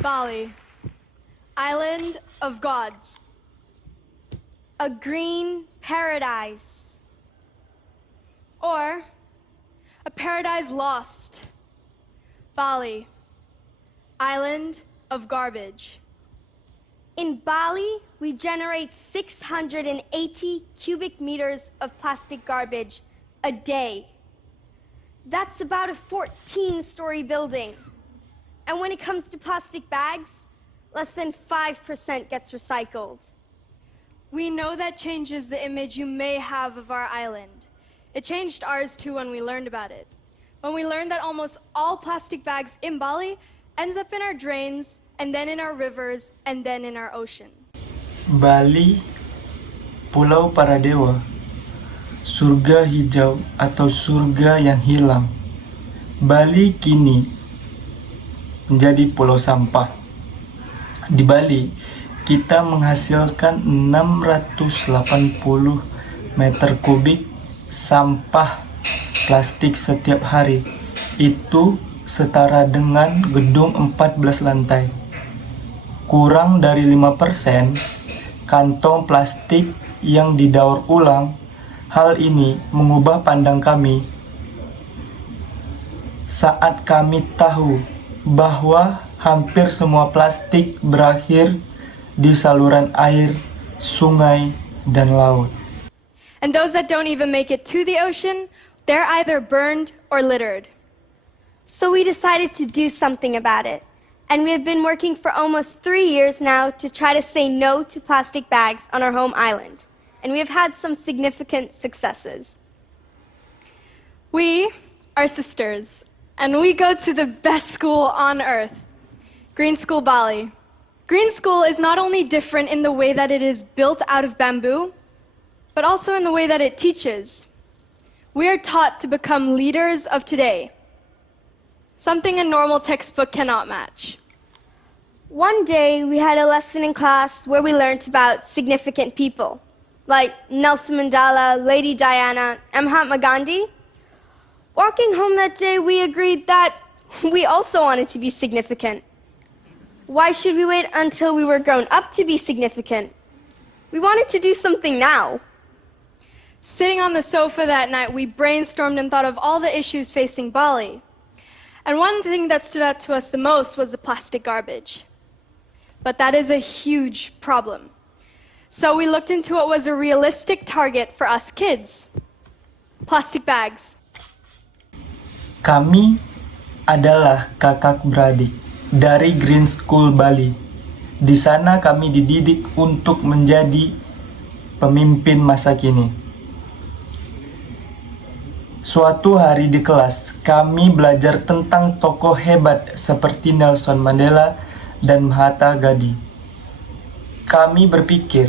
Bali, island of gods. A green paradise. Or a paradise lost. Bali, island of garbage. In Bali, we generate 680 cubic meters of plastic garbage a day. That's about a 14-story building. And when it comes to plastic bags, less than 5% gets recycled. We know that changes the image you may have of our island. It changed ours too when we learned about it. When we learned that almost all plastic bags in Bali ends up in our drains, and then in our rivers, and then in our ocean. Bali, Pulau Para Dewa, surga hijau atau surga yang hilang. Bali kini menjadi pulau sampah. Di Bali, kita menghasilkan 680 meter kubik sampah plastik setiap hari. Itu setara dengan gedung 14 lantai. Kurang dari 5% kantong plastik yang didaur ulang. Hal ini mengubah pandang kami saat kami tahu bahwa hampir semua plastik berakhir di saluran air, sungai, dan laut. And those that don't even make it to the ocean, they're either burned or littered. So we decided to do something about it. And we have been working for almost 3 years now to try to say no to plastic bags on our home island. And we have had some significant successes. We are sisters, and we go to the best school on earth, Green School Bali. Green School is not only different in the way that it is built out of bamboo, but also in the way that it teaches. We are taught to become leaders of today, something a normal textbook cannot match. One day, we had a lesson in class where we learned about significant people, like Nelson Mandela, Lady Diana, and Mahatma Gandhi. Walking home that day, we agreed that we also wanted to be significant. Why should we wait until we were grown up to be significant? We wanted to do something now. Sitting on the sofa that night, we brainstormed and thought of all the issues facing Bali. And one thing that stood out to us the most was the plastic garbage. But that is a huge problem. So we looked into what was a realistic target for us kids. Plastic bags. Kami adalah kakak beradik dari Green School Bali. Di sana kami dididik untuk menjadi pemimpin masa kini. Suatu hari di kelas, kami belajar tentang tokoh hebat seperti Nelson Mandela dan Mahatma Gandhi. Kami berpikir,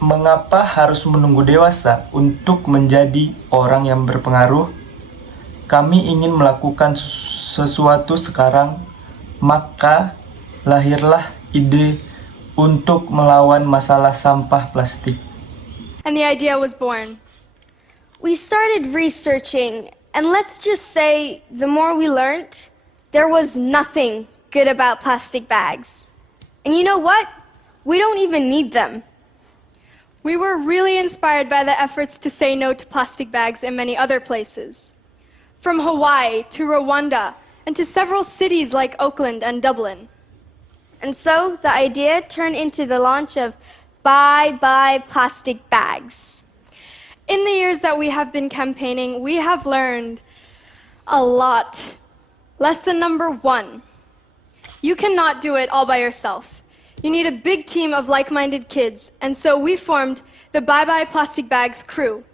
mengapa harus menunggu dewasa untuk menjadi orang yang berpengaruh? Kami ingin melakukan sesuatu sekarang, maka lahirlah ide untuk melawan masalah sampah plastik. And the idea was born. We started researching, and let's just say the more we learned, there was nothing good about plastic bags. And you know what? We don't even need them. We were really inspired by the efforts to say no to plastic bags in many other places. From Hawaii to Rwanda and to several cities like Oakland and Dublin. And so the idea turned into the launch of Bye Bye Plastic Bags. In the years that we have been campaigning, we have learned a lot. Lesson number 1. You cannot do it all by yourself. You need a big team of like-minded kids, and so we formed the Bye Bye Plastic Bags crew.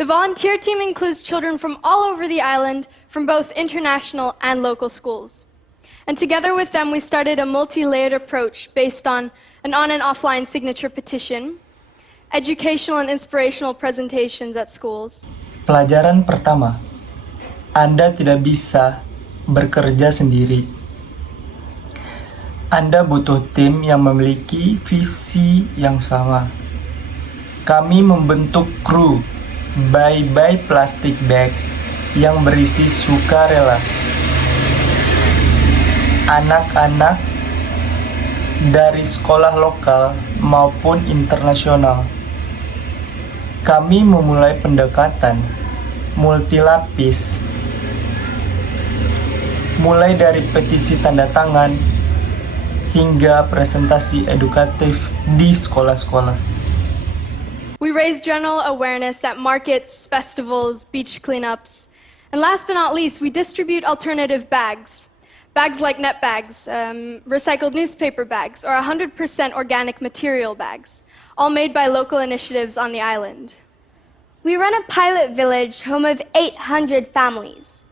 The volunteer team includes children from all over the island, from both international and local schools. And together with them, we started a multi-layered approach based on an on- and offline signature petition, educational and inspirational presentations at schools. Pelajaran pertama, Anda tidak bisa bekerja sendiri. Anda butuh tim yang memiliki visi yang sama. Kami membentuk kru Bye Bye Plastic Bags yang berisi sukarela. anak-anak dari sekolah lokal maupun internasional. Kami memulai pendekatan multilapis, mulai dari petisi tanda tangan hingga presentasi edukatif di sekolah-sekolah. We raise general awareness at markets, festivals, beach cleanups. And last but not least, we distribute alternative bags. Bags like net bags, recycled newspaper bags, or 100% organic material bags, all made by local initiatives on the island. We run a pilot village home of 800 families.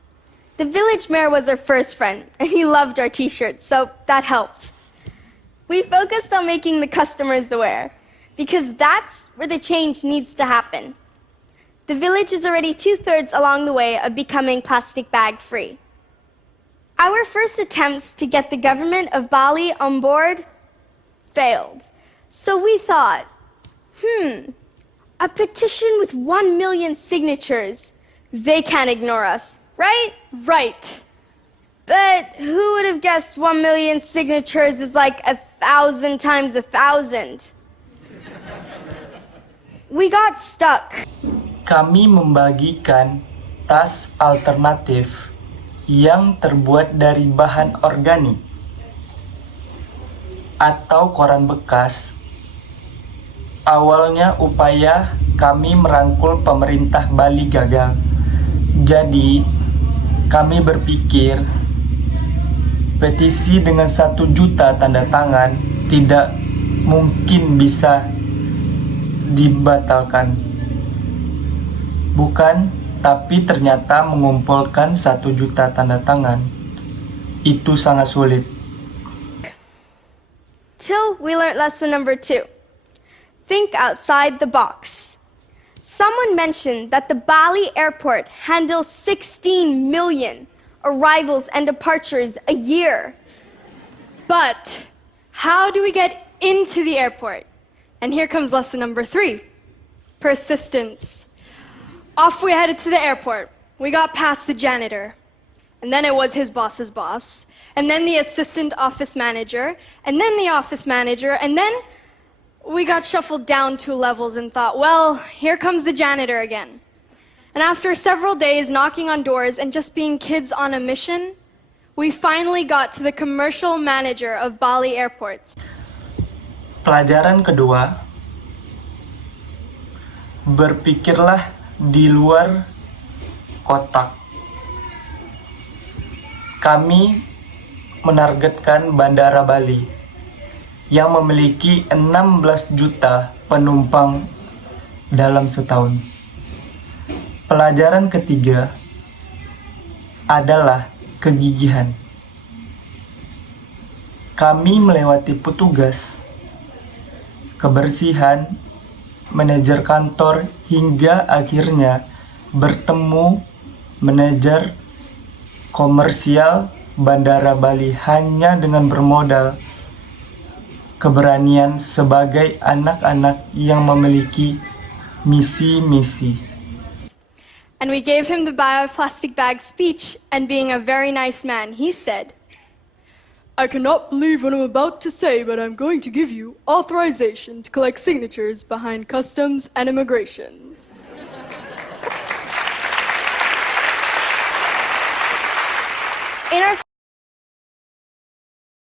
The village mayor was our first friend, and he loved our t-shirts, so that helped. We focused on making the customers aware, because that's where the change needs to happen. The village is already 2/3 along the way of becoming plastic bag free. Our first attempts to get the government of Bali on board failed. So we thought, a petition with 1 million signatures, they can't ignore us, right? Right. But who would have guessed 1 million signatures is like 1,000 times 1,000? We got stuck. Kami membagikan tas alternatif yang terbuat dari bahan organik atau koran bekas. Awalnya upaya kami merangkul pemerintah Bali gagal. Jadi kami berpikir petisi dengan 1 juta tanda tangan tidak mungkin bisa dibatalkan. Bukan, tapi ternyata mengumpulkan 1 juta tanda tangan itu sangat sulit. Till we learned lesson number 2. Think outside the box. Someone mentioned that the Bali airport handles 16 million arrivals and departures a year. But how do we get into the airport? And here comes lesson number 3, persistence. Off we headed to the airport. We got past the janitor. And then it was his boss's boss. And then the assistant office manager. And then the office manager. And then we got shuffled down 2 levels and thought, well, here comes the janitor again. And after several days knocking on doors and just being kids on a mission, we finally got to the commercial manager of Bali airports. Pelajaran kedua, berpikirlah di luar kotak. Kami menargetkan Bandara Bali yang memiliki 16 juta penumpang dalam setahun. Pelajaran ketiga adalah kegigihan. Kami melewati petugas, kebersihan, manajer kantor, hingga akhirnya bertemu manajer komersial Bandara Bali hanya dengan bermodal keberanian sebagai anak-anak yang memiliki misi-misi. And we gave him the plastic bag speech, and being a very nice man, he said, I cannot believe what I'm about to say, but I'm going to give you authorization to collect signatures behind customs and immigration. In our